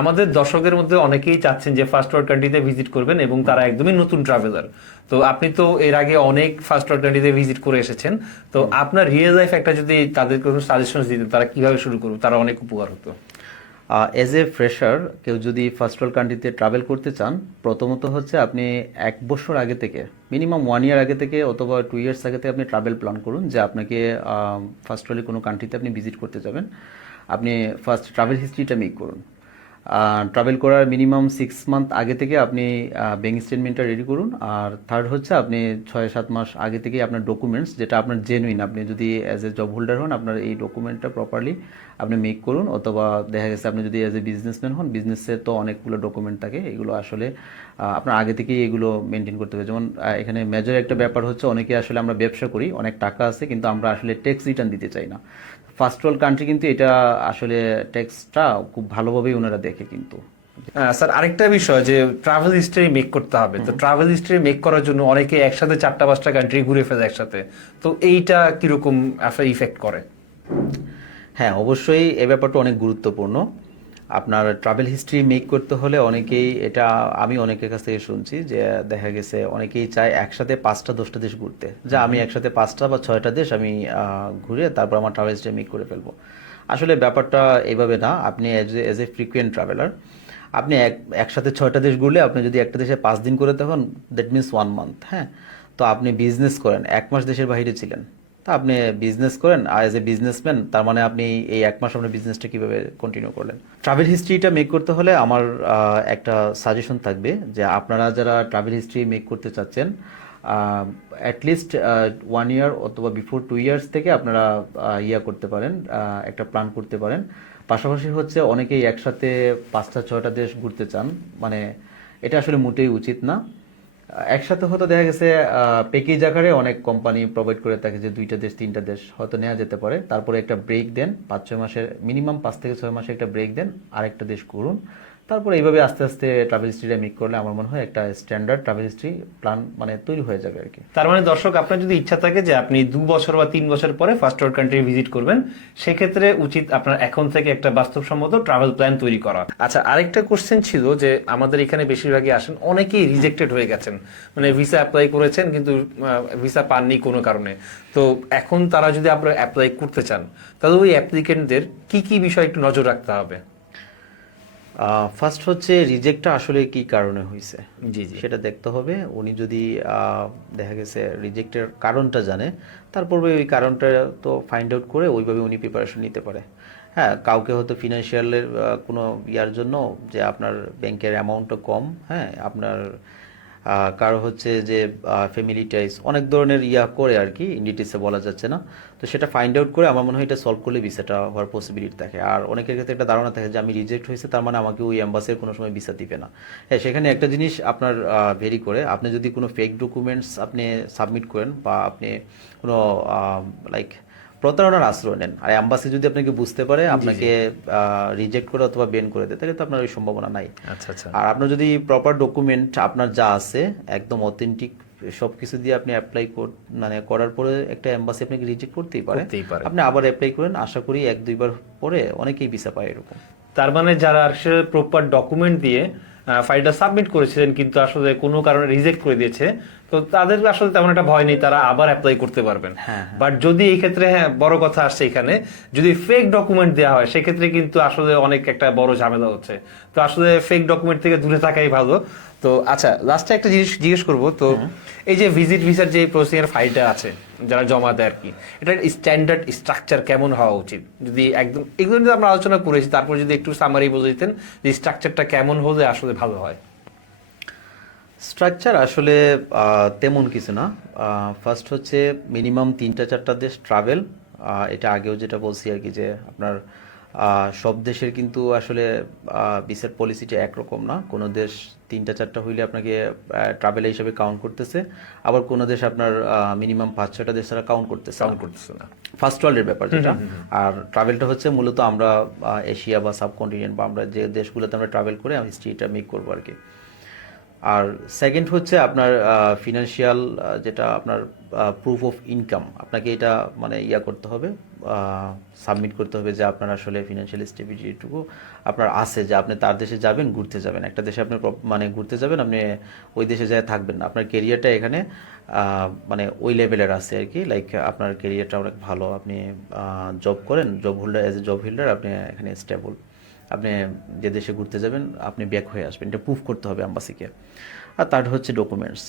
আমাদের দর্শকদের মধ্যে অনেকেই চাচ্ছেন যে ফার্স্ট ওয়ার্ল্ড কান্ট্রিতে ভিজিট করবেন এবং তারা একদমই নতুন ট্রাভেলার। তো আপনি তো এর আগে অনেক ফার্স্ট ওয়ার্ল্ড কান্ট্রিতে ভিজিট করে এসেছেন, তো আপনার রিয়েল লাইফ একটা যদি তাদের কোনো সাজেশন দিতেন তারা কিভাবে শুরু করবে, তারা অনেক উপকার হতো। এজ এ ফ্রেশার কেউ যদি ফার্স্ট ওয়ার্ল্ড কান্ট্রিতে ট্রাভেল করতে চান, প্রথমত হচ্ছে আপনি 1 বছর আগে থেকে, মিনিমাম 1 ইয়ার আগে থেকে অথবা 2 ইয়ার্স আগে থেকে আপনি ট্রাভেল প্ল্যান করুন যে আপনাকে ফার্স্ট ওয়ার্ল্ডে কোনো কান্ট্রিতে আপনি ভিজিট করতে যাবেন। আপনি ফার্স্ট ট্রাভেল হিস্ট্রিটা মেক করুন। ট্রাভেল করার মিনিমাম 6 মান্থ আগে থেকে আপনি ব্যাঙ্ক স্টেটমেন্টটা রেডি করুন। আর থার্ড হচ্ছে আপনি 6-7 মাস আগে থেকেই আপনার ডকুমেন্টস, যেটা আপনার জেনুইন, আপনি যদি অ্যাজ এ জব হোল্ডার হন আপনার এই ডকুমেন্টটা প্রপারলি আপনি মেক করুন। অথবা দেখা গেছে আপনি যদি অ্যাজ এ বিজনেসম্যান হন, বিজনেসের তো অনেকগুলো ডকুমেন্ট থাকে, এগুলো আসলে আপনার আগে থেকেই এগুলো মেনটেন করতে হবে। যেমন এখানে মেজর একটা ব্যাপার হচ্ছে, অনেকে আসলে আমরা ব্যবসা করি, অনেক টাকা আছে কিন্তু আমরা আসলে ট্যাক্স রিটার্ন দিতে চাই না। ফার্স্ট ওয়ার্ল্ড কান্ট্রি কিন্তু এটা আসলে ট্যাক্সটা খুব ভালোভাবেই ওনারা দেখে কিন্তু। স্যার, আরেকটা বিষয় যে ট্রাভেল হিস্ট্রি মেক করতে হবে, তো ট্রাভেল হিস্ট্রি মেক করার জন্য অনেকে একসাথে 4টা-5টা কান্ট্রি ঘুরে ফেলে একসাথে, তো এইটা কিরকম ইফেক্ট করে? হ্যাঁ, অবশ্যই এই ব্যাপারটা অনেক গুরুত্বপূর্ণ। আপনার ট্রাভেল হিস্ট্রি মেক করতে হলে অনেকেই, এটা আমি অনেকের কাছ থেকে শুনছি যে দেখা গেছে অনেকেই চায় একসাথে 5টা-10টা দেশ ঘুরতে, যে আমি একসাথে 5টা বা 6টা দেশ আমি ঘুরে তারপর আমার ট্রাভেল হিস্ট্রি মেক করে ফেলবো। আসলে ব্যাপারটা এইভাবে না। আপনি এজ এ ফ্রিকুয়েন্ট ট্রাভেলার, আপনি একসাথে 6টা দেশ ঘুরলে আপনি যদি একটা দেশে 5 দিন করে তখন দ্যাট মিনস 1 মান্থ। হ্যাঁ, তো আপনি বিজনেস করেন, 1 মাস দেশের বাইরে ছিলেন, তা আপনি বিজনেস করেন আর এজ এ বিজনেসম্যান, তার মানে আপনি এই 1 মাস আপনার বিজনেসটা কিভাবে কন্টিনিউ করলেন। ট্রাভেল হিস্ট্রিটা মেক করতে হলে আমার একটা সাজেশন থাকবে যে আপনারা যারা ট্রাভেল হিস্ট্রি মেক করতে চাচ্ছেন, অ্যাটলিস্ট 1 ইয়ার অথবা বিফোর 2 ইয়ার্স থেকে আপনারা করতে পারেন, একটা প্ল্যান করতে পারেন। পাশাপাশি হচ্ছে অনেকেই একসাথে 5টা-6টা দেশ ঘুরতে চান, মানে এটা আসলে মোটেই উচিত না। একসাথে হয়তো দেখা গেছে প্যাকেজ আকারে অনেক কোম্পানি প্রোভাইড করে থাকে যে 2টা দেশ 3টা দেশ হয়তো নেওয়া যেতে পারে, তারপরে একটা ব্রেক দেন, 5-6 মাসের মিনিমাম 5 থেকে 6 মাসে একটা ব্রেক দেন, আরেকটা দেশ করুন। তারপরে এইভাবে আস্তে আস্তে ট্রাভেল হিস্ট্রিটা মেক করলে আমার মনে হয় একটা স্ট্যান্ডার্ড ট্রাভেল হিস্ট্রি প্ল্যান মানে তৈরি হয়ে যাবে আর কি। তার মানে দর্শক, আপনার যদি ইচ্ছা থাকে যে আপনি 2 বছর বা 3 বছর পরে ফার্স্ট ওয়ার্ল্ড কান্ট্রি ভিজিট করবেন, সেক্ষেত্রে উচিত আপনার এখন থেকে একটা বাস্তবসম্মত ট্রাভেল প্ল্যান তৈরি করা। আচ্ছা, আরেকটা কোশ্চেন ছিল যে আমাদের এখানে বেশিরভাগই আসেন, অনেকেই রিজেক্টেড হয়ে গেছেন, মানে ভিসা অ্যাপ্লাই করেছেন কিন্তু ভিসা পাননি কোনো কারণে। তো এখন তারা যদি আপনারা অ্যাপ্লাই করতে চান, তাহলে ওই অ্যাপ্লিকেন্টদের কি কি বিষয় একটু নজর রাখতে হবে? ফার্স্ট হচ্ছে রিজেক্টটা আসলে কি কারণে হয়েছে, জি জি। সেটা দেখতে হবে। উনি যদি দেখা গেছে রিজেক্টের কারণটা জানে, তারপরে ওই কারণটা তো ফাইন্ড আউট করে ওইভাবে উনি প্রিপারেশন নিতে পারে। হ্যাঁ, কাউকে হয়তো ফিনান্সিয়ালের কোনো ইয়ার জন্য যে আপনার ব্যাংকের অ্যামাউন্টটা কম, হ্যাঁ আপনার কারো হচ্ছে যে ফ্যামিলি টাইস, অনেক ধরনের করে আর কি, ইন ডিটেলসে বলা যাচ্ছে না। তো সেটা ফাইন্ড আউট করে আমার মনে হয় এটা সলভ করলে ভিসাটা হওয়ার পসিবিলিটি থাকে। আর অনেকের ক্ষেত্রে একটা ধারণা থাকে যে আমি রিজেক্ট হয়েছে তার মানে আমাকে ওই অ্যাম্বাসির কোনো সময় ভিসা দিবে না। হ্যাঁ, সেখানে একটা জিনিস আপনার ভেরি করে, আপনি যদি কোনো ফেক ডকুমেন্টস আপনি সাবমিট করেন বা আপনি কোনো লাইক প্রতারণার আশ্রয় নেন, আর অ্যাম্বাসি যদি আপনাকে বুঝতে পারে আপনাকে রিজেক্ট করে অথবা বেন করে দেয়, তাহলে তো আপনার ওই সম্ভাবনা নাই। আচ্ছা আচ্ছা। আর আপনার যদি প্রপার ডকুমেন্ট আপনার যা আছে একদম অথেন্টিক সব কিছু দিয়ে আপনি অ্যাপ্লাই মানে করার পরে একটা এম্বাসি আপনাকে রিজেক্ট করতেই পারে, আপনি আবার অ্যাপ্লাই করেন, আশা করি 1-2 বার পরে অনেকেই ভিসা পায় এরকম। তার মানে যারা আসলে প্রপার ডকুমেন্ট দিয়ে ফাইলটা সাবমিট করেছিলেন কিন্তু আসলে কোনো কারণে রিজেক্ট করে দিয়েছে, তো তাদের আসলে তেমন একটা ভয় নেই, তারা আবার অ্যাপ্লাই করতে পারবেন। বাট যদি এই ক্ষেত্রে, হ্যাঁ বড় কথা আসছে এখানে, যদি ফেক ডকুমেন্ট দেওয়া হয় সেক্ষেত্রে কিন্তু আসলে অনেক একটা বড় ঝামেলা হচ্ছে। তো আসলে ফেক ডকুমেন্ট থেকে দূরে থাকাই ভালো। তো আচ্ছা, লাস্টে একটা জিনিস জিজ্ঞেস করবো, তো এই যে ভিজিট ভিসার যে প্রসেসিং এর ফাইলটা আছে যারা জমা দেয় আর কি, এটার স্ট্যান্ডার্ড স্ট্রাকচার কেমন হওয়া উচিত? যদি একদম এগুলো নিয়ে আমরা আলোচনা করেছি, তারপর যদি একটু সামারি বলে দিতেন যে স্ট্রাকচারটা কেমন হলে আসলে ভালো হয়। স্ট্রাকচার আসলে তেমন কিছু না। ফার্স্ট হচ্ছে মিনিমাম 3-4টা দেশ ট্রাভেল, এটা আগেও যেটা বলছি আর কি, যে আপনার সব দেশের কিন্তু আসলে ভিসার পলিসিটা একরকম না। কোনো দেশ 3-4টা হইলে আপনাকে ট্রাভেল হিসেবে কাউন্ট করতেছে, আবার কোনো দেশ আপনার মিনিমাম 5-6টা দেশ তারা কাউন্ট করতেছে না। ফার্স্ট ওয়ার্ল্ডের ব্যাপার যেটা। আর ট্রাভেলটা হচ্ছে মূলত আমরা এশিয়া বা সাবকন্টিনেন্ট বা আমরা যে দেশগুলোতে আমরা ট্রাভেল করে হিস্ট্রিটা মেক করবো আর কি। আর সেকেন্ড হচ্ছে আপনার ফিনান্সিয়াল, যেটা আপনার প্রুফ অফ ইনকাম, আপনাকে এটা মানে করতে হবে, সাবমিট করতে হবে যে আপনার আসলে ফিনান্সিয়াল স্টেবিলিটিটুকু আপনার আছে, যে আপনি তার দেশে যাবেন, ঘুরতে যাবেন, একটা দেশে আপনি মানে ঘুরতে যাবেন, আপনি ওই দেশে যায় থাকবেন না, আপনার কেরিয়ারটা এখানে মানে ওই লেভেলের আছে আর কি, লাইক আপনার কেরিয়ারটা অনেক ভালো, আপনি জব করেন, job holder, as a job holder আপনি এখানে স্টেবল, আপনি যে দেশে ঘুরতে যাবেন আপনি ব্যাক হয়ে আসবেন, এটা প্রুফ করতে হবে অ্যাম্বাসিকে। আর তার হচ্ছে ডকুমেন্টস।